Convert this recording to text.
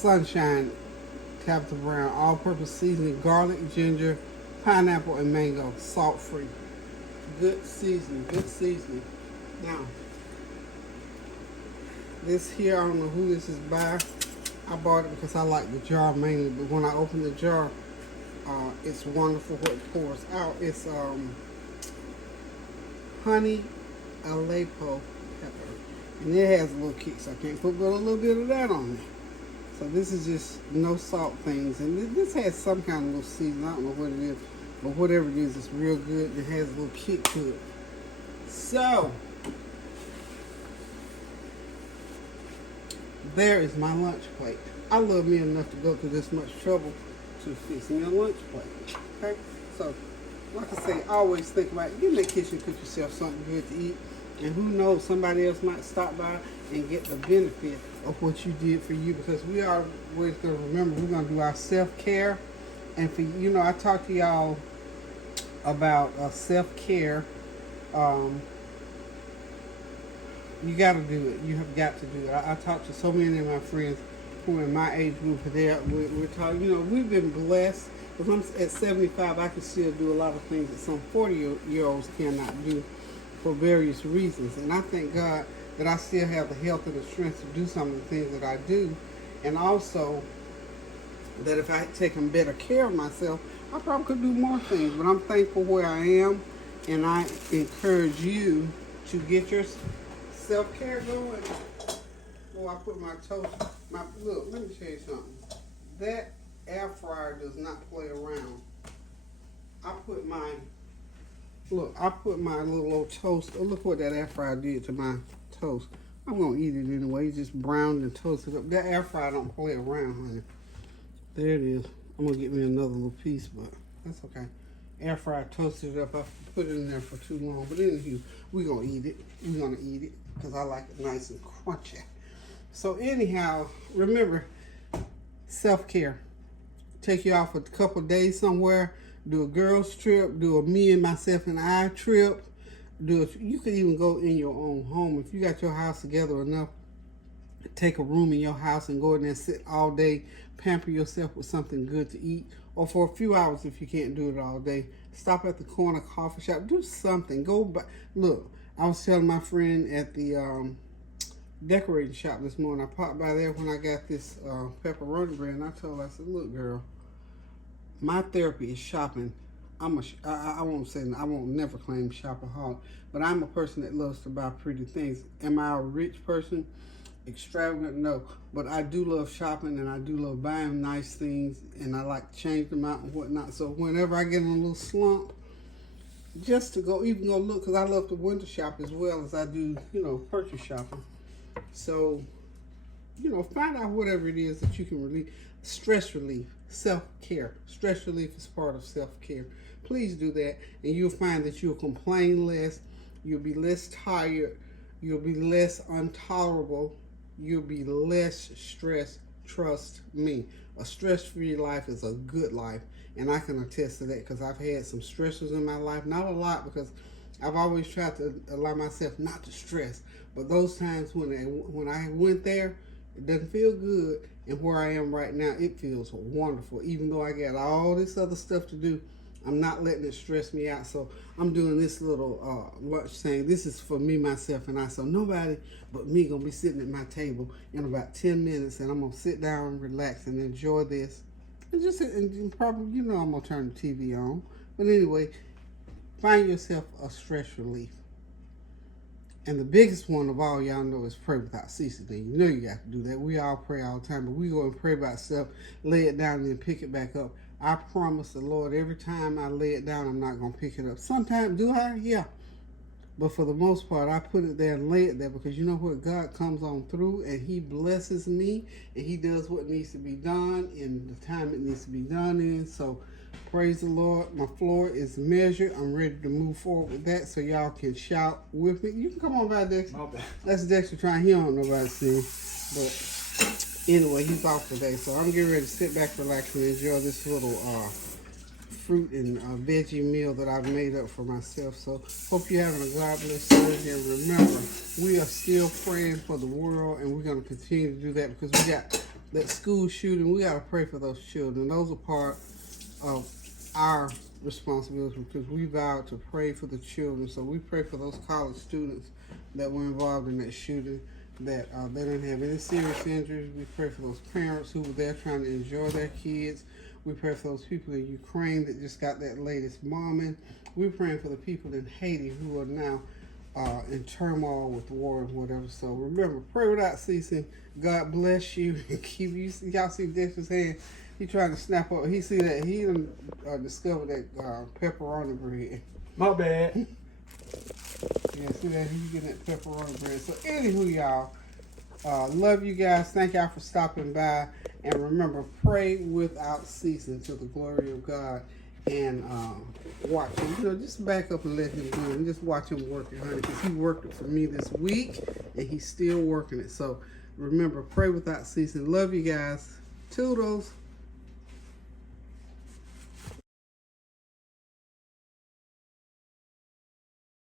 Sunshine Tabitha Brown, all-purpose seasoning, garlic, ginger, pineapple, and mango, salt-free. Good seasoning, good seasoning. Now, this here, I don't know who this is by. I bought it because I like the jar mainly, but when I open the jar, it's wonderful what it pours out. It's honey Aleppo pepper, and it has a little kick, so I can't put but a little bit of that on there. So this is just no salt things, and this has some kind of little seasoning. I don't know what it is, but whatever it is, it's real good. It has a little kick to it. So there is my lunch plate. I love me enough to go through this much trouble to fix me a lunch plate. Okay? So, like I say, always think about it. Get in that kitchen, cook yourself something good to eat. And who knows, somebody else might stop by and get the benefit of what you did for you. Because we are always going to remember, we're going to do our self-care. And for, you know, I talked to y'all about self-care. You got to do it. You have got to do it. I talked to so many of my friends who are in my age group. We're talking, you know, we've been blessed. Because I'm at 75, I can still do a lot of things that some 40-year-olds cannot do for various reasons. And I thank God that I still have the health and the strength to do some of the things that I do. And also that if I had taken better care of myself, I probably could do more things. But I'm thankful where I am. And I encourage you to get your self-care going. Oh, I put my toast. Look, let me tell you something. That air fryer does not play around. I put my little old toast. Oh, look what that air fryer did to my toast. I'm gonna eat it anyway. It's just browned and toasted up. That air fryer don't play around, honey. There it is. I'm gonna get me another little piece, but that's okay. Air fryer toasted it up. I put it in there for too long, but anywho, we're gonna eat it. We're gonna eat it because I like it nice and crunchy. So anyhow, remember, self-care. Take you off a couple days somewhere. Do a girls trip. Do a me and myself and I trip. You could even go in your own home if you got your house together enough. Take a room in your house and go in there and sit all day. Pamper yourself with something good to eat, or for a few hours if you can't do it all day. Stop at the corner coffee shop. Do something. Go by. Look, I was telling my friend at the decorating shop this morning. I popped by there when I got this pepperoni bread, and I told her, I said, look, girl, my therapy is shopping. I won't never claim shopaholic, but I'm a person that loves to buy pretty things. Am I a rich person? Extravagant? No. But I do love shopping, and I do love buying nice things, and I like to change them out and whatnot. So whenever I get in a little slump, just to go look, because I love to window shop as well as I do, purchase shopping. So, find out whatever it is that you can relieve. Stress relief, self-care. Stress relief is part of self-care. Please do that, and you'll find that you'll complain less. You'll be less tired. You'll be less intolerable. You'll be less stressed. Trust me. A stress-free life is a good life, and I can attest to that because I've had some stressors in my life. Not a lot, because I've always tried to allow myself not to stress. But those times when I went there, it doesn't feel good. And where I am right now, it feels wonderful. Even though I got all this other stuff to do, I'm not letting it stress me out. So I'm doing this little lunch thing. This is for me, myself, and I. So nobody but me going to be sitting at my table in about 10 minutes. And I'm going to sit down, relax, and enjoy this. And probably, I'm going to turn the TV on. But anyway, find yourself a stress relief. And the biggest one of all, y'all know, is pray without ceasing. You know you got to do that. We all pray all the time, but we go and pray about stuff, lay it down, and then pick it back up. I promise the Lord, every time I lay it down, I'm not going to pick it up. Sometimes, do I? Yeah. But for the most part, I put it there and lay it there because you know what? God comes on through, and He blesses me, and He does what needs to be done in the time it needs to be done in. So, praise the Lord. My floor is measured. I'm ready to move forward with that so y'all can shout with me. You can come on by, Dexter. Okay. That's Dexter trying. He don't know nobody see. But anyway, he's off today. So I'm getting ready to sit back, relax, and enjoy this little fruit and veggie meal that I've made up for myself. So hope you're having a God bless Thursday. And remember, we are still praying for the world, and we're going to continue to do that because we got that school shooting, we got to pray for those children. Those are part of our responsibility because we vowed to pray for the children. So we pray for those college students that were involved in that shooting, that they didn't have any serious injuries. We pray for those parents who were there trying to enjoy their kids. We pray for those people in Ukraine that just got that latest bombing. We're praying for the people in Haiti who are now in turmoil with war and whatever. So remember, pray without ceasing. God bless you and keep you. Y'all see Dexter's hand? He trying to snap up. He see that he discovered that pepperoni bread. My bad. Yeah, see that he's getting that pepperoni bread. So anywho, y'all, love you guys. Thank y'all for stopping by. And remember, pray without ceasing to the glory of God. And watch him. You know, just back up and let him do it. And just watch him work it, honey. Because he worked it for me this week. And he's still working it. So remember, pray without ceasing. Love you guys. Toodles.